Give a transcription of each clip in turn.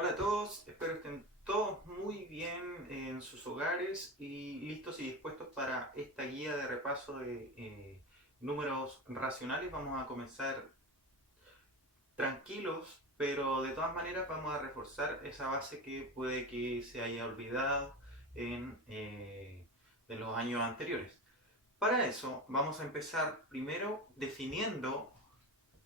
Hola a todos, espero estén todos muy bien en sus hogares y listos y dispuestos para esta guía de repaso de números racionales. Vamos a comenzar tranquilos, pero de todas maneras vamos a reforzar esa base que puede que se haya olvidado de los años anteriores. Para eso vamos a empezar primero definiendo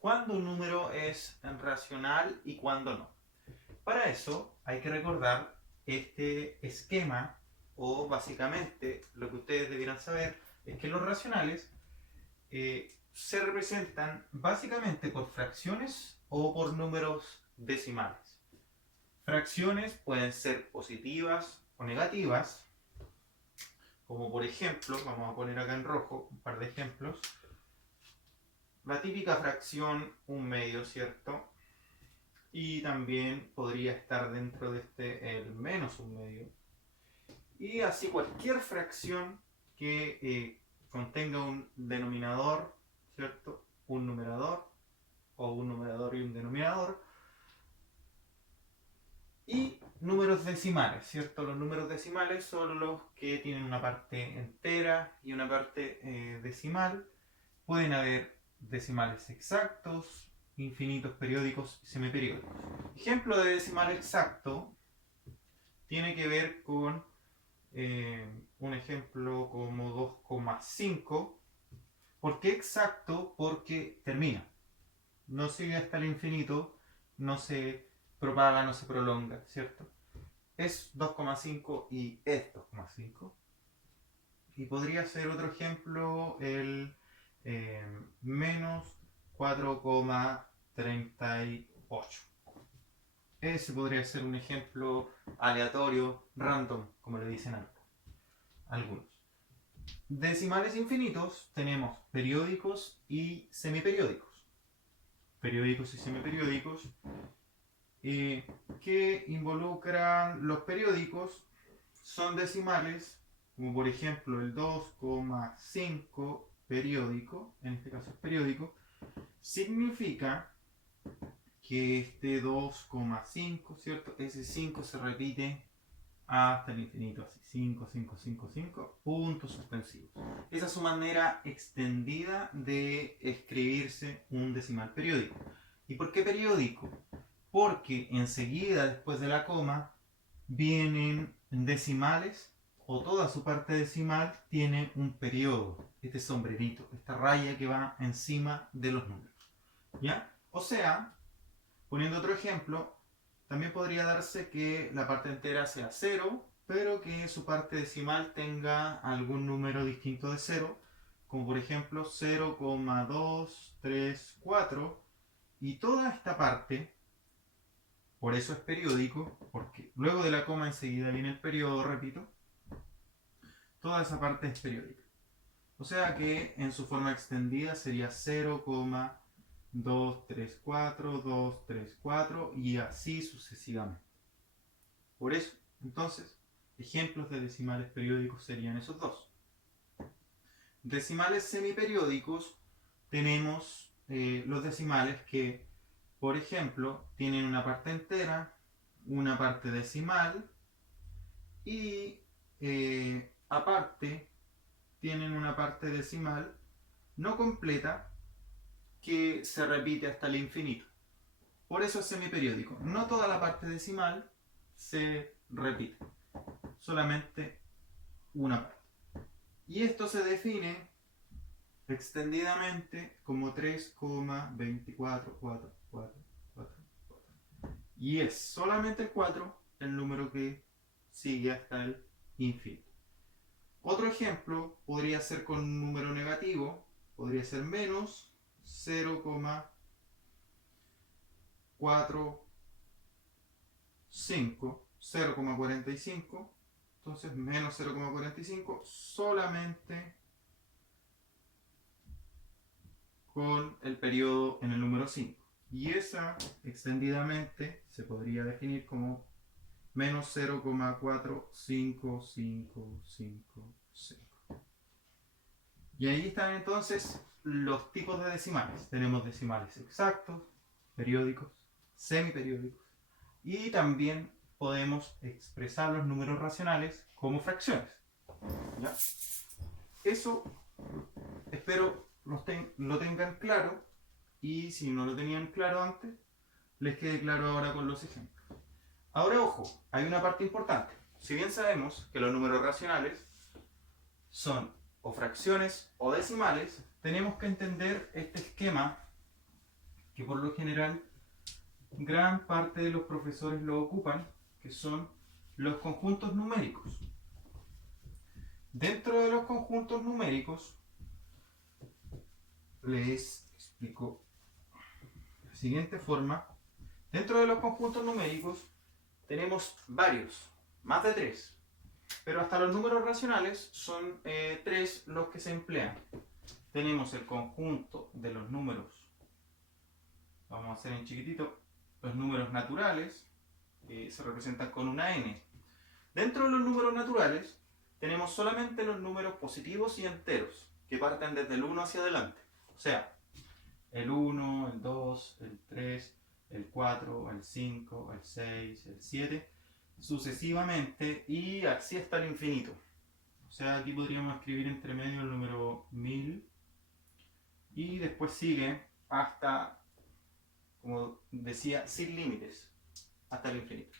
cuándo un número es racional y cuándo no. Para eso hay que recordar este esquema, o básicamente lo que ustedes debieran saber es que los racionales se representan básicamente por fracciones o por números decimales. Fracciones pueden ser positivas o negativas, como por ejemplo, vamos a poner acá en rojo un par de ejemplos. La típica fracción 1/2, ¿cierto? Y también podría estar dentro de este el -1/2. Y así cualquier fracción que contenga un denominador, ¿cierto? Un numerador, o un numerador y un denominador. Y números decimales, ¿cierto? Los números decimales son los que tienen una parte entera y una parte decimal. Pueden haber decimales exactos, infinitos, periódicos y semiperiódicos. Ejemplo de decimal exacto tiene que ver con un ejemplo como 2,5. ¿Por qué exacto? Porque termina. No sigue hasta el infinito, no se propaga, no se prolonga, ¿cierto? Es 2,5 y es 2,5. Y podría ser otro ejemplo el menos 4,38. Ese podría ser un ejemplo aleatorio, random, como le dicen algunos. Decimales infinitos tenemos periódicos y semiperiódicos. Periódicos y semiperiódicos que involucran los periódicos son decimales, como por ejemplo el 2,5 periódico, en este caso es periódico, significa que este 2,5, ¿cierto? Ese 5 se repite hasta el infinito, así, 5, 5, 5, 5, puntos suspensivos. Esa es su manera extendida de escribirse un decimal periódico. ¿Y por qué periódico? Porque enseguida, después de la coma, vienen decimales, o toda su parte decimal tiene un periodo, este sombrerito, esta raya que va encima de los números. ¿Ya? O sea, poniendo otro ejemplo, también podría darse que la parte entera sea 0, pero que su parte decimal tenga algún número distinto de 0, como por ejemplo 0,234, y toda esta parte, por eso es periódico, porque luego de la coma enseguida viene el periodo, repito, toda esa parte es periódica. O sea que en su forma extendida sería 0,234, 234 y así sucesivamente. Por eso, entonces, ejemplos de decimales periódicos serían esos dos. Decimales semiperiódicos tenemos los decimales que, por ejemplo, tienen una parte entera, una parte decimal y aparte tienen una parte decimal no completa que se repite hasta el infinito. Por eso es semiperiódico. No toda la parte decimal se repite, solamente una parte. Y esto se define extendidamente como 3,24444. Y es solamente el 4 el número que sigue hasta el infinito. Otro ejemplo podría ser con un número negativo, podría ser menos 0,45. Entonces menos 0,45 solamente con el periodo en el número 5. Y esa extendidamente se podría definir como menos 0,45555. Y ahí están entonces los tipos de decimales. Tenemos decimales exactos, periódicos, semiperiódicos, Y también podemos expresar los números racionales como fracciones. ¿Ya? Eso espero lo tengan claro, y si no lo tenían claro antes, les quede claro ahora con los ejemplos. Ahora, ojo, hay una parte importante. Si bien sabemos que los números racionales son o fracciones o decimales, tenemos que entender este esquema que por lo general gran parte de los profesores lo ocupan, que son los conjuntos numéricos. Dentro de los conjuntos numéricos, les explico de la siguiente forma. Dentro de los conjuntos numéricos tenemos varios, más de 3, pero hasta los números racionales son 3 los que se emplean. Tenemos el conjunto de los números, vamos a hacer en chiquitito, los números naturales, que se representan con una n. Dentro de los números naturales tenemos solamente los números positivos y enteros, que parten desde el 1 hacia adelante. O sea, el 1, el 2, el 3, el 4, el 5, el 6, el 7, sucesivamente, y así hasta el infinito. O sea, aquí podríamos escribir entre medio el número 1000, y después sigue hasta, como decía, sin límites, hasta el infinito.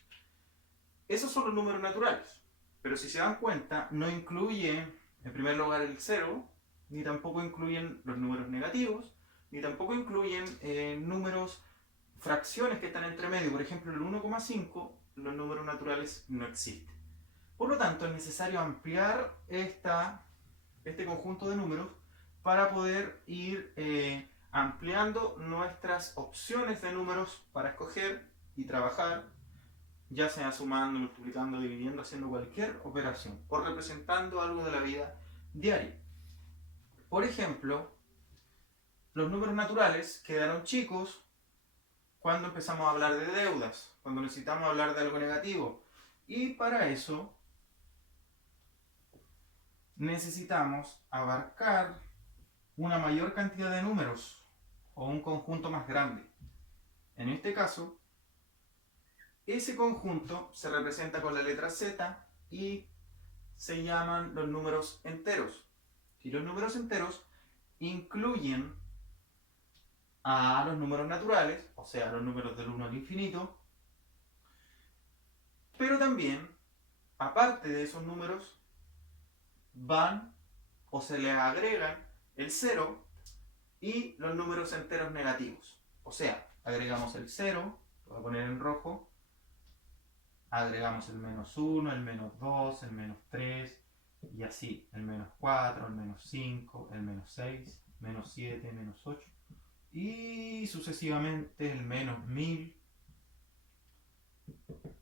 Esos son los números naturales, pero si se dan cuenta, no incluye en primer lugar el 0, ni tampoco incluyen los números negativos, ni tampoco incluyen números, fracciones que están entre medio. Por ejemplo, el 1,5, los números naturales no existen. Por lo tanto, es necesario ampliar este conjunto de números para poder ir ampliando nuestras opciones de números para escoger y trabajar, ya sea sumando, multiplicando, dividiendo, haciendo cualquier operación o representando algo de la vida diaria. Por ejemplo, los números naturales quedaron chicos cuando empezamos a hablar de deudas, cuando necesitamos hablar de algo negativo. Y para eso necesitamos abarcar una mayor cantidad de números o un conjunto más grande. En este caso, ese conjunto se representa con la letra Z y se llaman los números enteros. Y los números enteros incluyen a los números naturales, o sea, los números del 1 al infinito, pero también, aparte de esos números, van o se les agregan el 0 y los números enteros negativos. O sea, agregamos el 0, lo voy a poner en rojo, agregamos el -1, el -2, el -3, y así, el -4, el -5, el -6, -7, -8, y sucesivamente el -1000,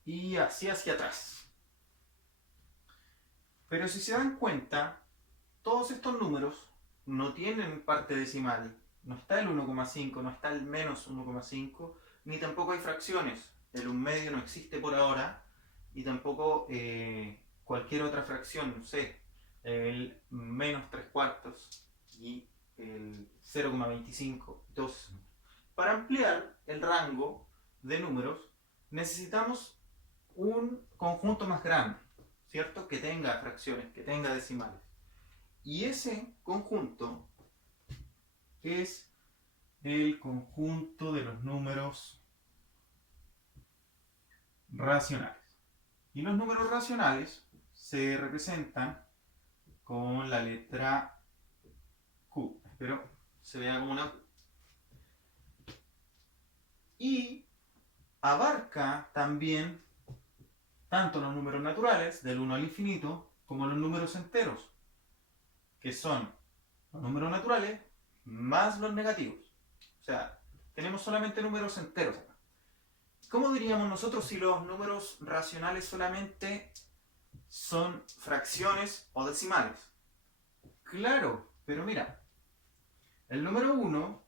y así hacia atrás. Pero si se dan cuenta, todos estos números no tienen parte decimal. No está el 1,5, no está el -1,5, ni tampoco hay fracciones. El 1/2 no existe por ahora, y tampoco cualquier otra fracción, no sé, el -3/4 y el 0,25. Entonces, para ampliar el rango de números, necesitamos un conjunto más grande, ¿cierto? Que tenga fracciones, que tenga decimales. Y ese conjunto es el conjunto de los números racionales. Y los números racionales se representan con la letra Q. Espero se vea como una Q. Y abarca también tanto los números naturales, del 1 al infinito, como los números enteros, que son los números naturales más los negativos. O sea, tenemos solamente números enteros acá. ¿Cómo diríamos nosotros si los números racionales solamente son fracciones o decimales? Claro, pero mira, el número 1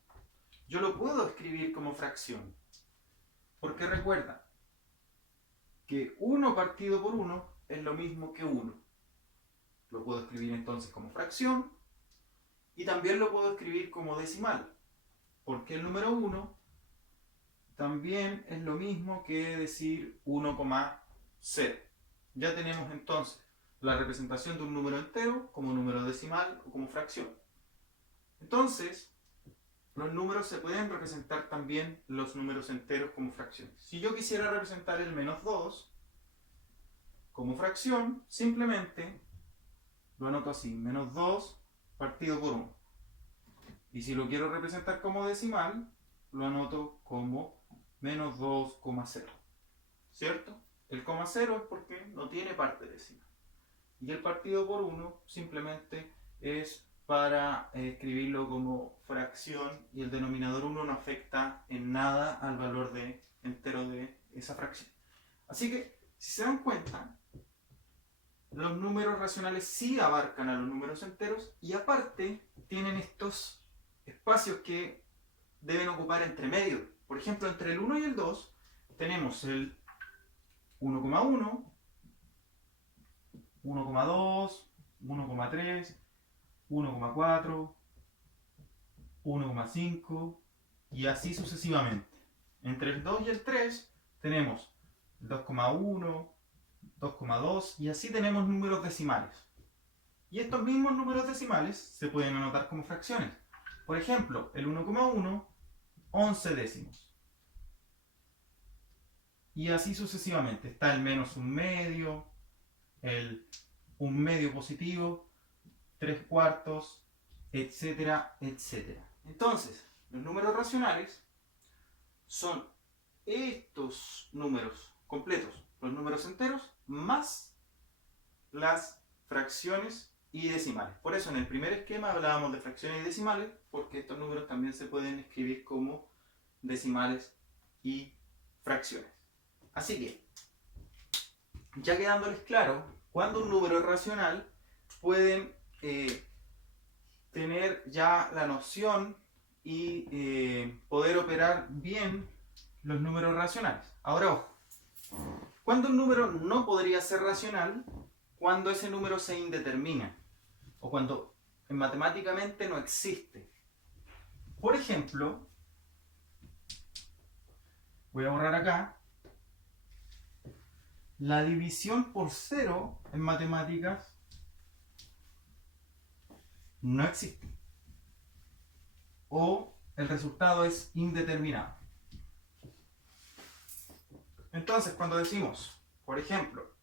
yo lo puedo escribir como fracción, porque recuerda que 1 partido por 1 es lo mismo que 1. Lo puedo escribir entonces como fracción, y también lo puedo escribir como decimal, porque el número 1 también es lo mismo que decir 1,0. Ya tenemos entonces la representación de un número entero como número decimal o como fracción. Entonces, los números se pueden representar también los números enteros como fracciones. Si yo quisiera representar el -2 como fracción, simplemente lo anoto así, -2 partido por 1. Y si lo quiero representar como decimal, lo anoto como -2,0. ¿Cierto? El coma 0 es porque no tiene parte decimal. Y el partido por 1 simplemente es para escribirlo como fracción y el denominador 1 no afecta en nada al valor entero de esa fracción. Así que, si se dan cuenta, los números racionales sí abarcan a los números enteros y aparte tienen estos espacios que deben ocupar entre medio. Por ejemplo, entre el 1 y el 2 tenemos el 1,1, 1,2, 1,3, 1,4, 1,5 y así sucesivamente. Entre el 2 y el 3 tenemos 2,1, 2,2 y así tenemos números decimales. Y estos mismos números decimales se pueden anotar como fracciones. Por ejemplo, el 1,1, 11 décimos. Y así sucesivamente. Está el -1/2, el 1/2 positivo, 3/4, etcétera, etcétera. Entonces, los números racionales son estos números completos, los números enteros, más las fracciones y decimales. Por eso en el primer esquema hablábamos de fracciones y decimales, porque estos números también se pueden escribir como decimales y fracciones. Así que, ya quedándoles claro, cuando un número es racional, pueden tener ya la noción y poder operar bien los números racionales. Ahora, ojo, cuando un número no podría ser racional, cuando ese número se indetermina o cuando matemáticamente no existe. Por ejemplo, voy a borrar acá, la división por 0 en matemáticas no existe. O el resultado es indeterminado. Entonces, cuando decimos, por ejemplo,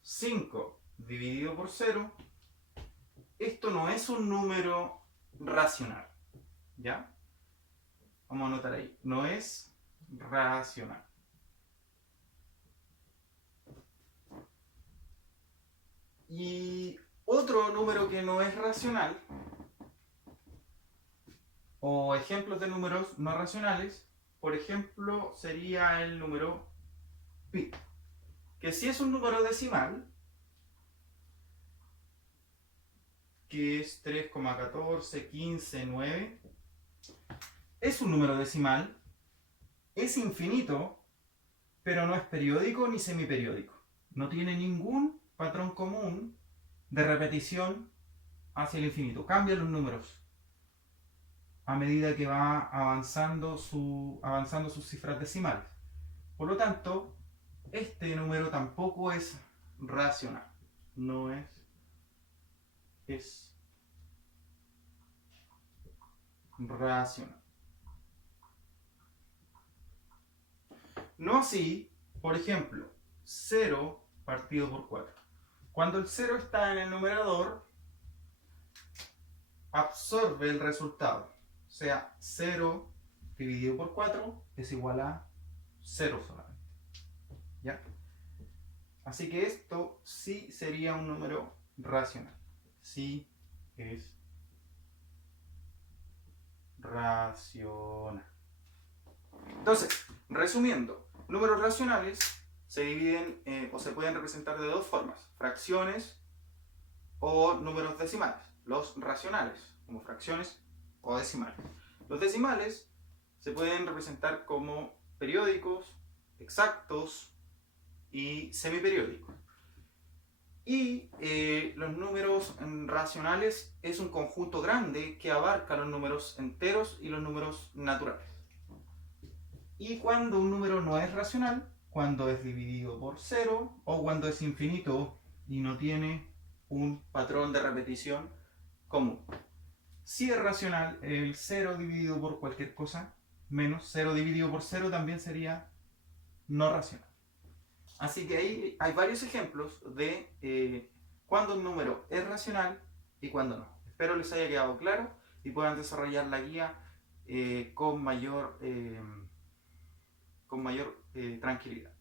5 dividido por 0, esto no es un número racional. ¿Ya? Vamos a anotar ahí. No es racional. Y otro número que no es racional, o ejemplos de números no racionales, por ejemplo, sería el número pi, que si es un número decimal, que es 3,1415,9, es un número decimal, es infinito, pero no es periódico ni semiperiódico. No tiene ningún patrón común de repetición hacia el infinito. Cambian los números a medida que va avanzando sus cifras decimales. Por lo tanto, este número tampoco es racional. No es racional. No así, por ejemplo, 0 partido por 4. Cuando el 0 está en el numerador, absorbe el resultado. O sea, 0 dividido por 4 es igual a 0 solamente. ¿Ya? Así que esto sí sería un número racional. Sí es racional. Entonces, resumiendo, números racionales se dividen o se pueden representar de dos formas: fracciones o números decimales. Los racionales como fracciones o decimales. Los decimales se pueden representar como periódicos, exactos y semiperiódicos. Y los números racionales es un conjunto grande que abarca los números enteros y los números naturales. Y cuando un número no es racional, cuando es dividido por 0 o cuando es infinito y no tiene un patrón de repetición común. Si es racional, el 0 dividido por cualquier cosa menos 0 dividido por 0 también sería no racional. Así que ahí hay varios ejemplos de cuando un número es racional y cuando no. Espero les haya quedado claro y puedan desarrollar la guía con mayor tranquilidad.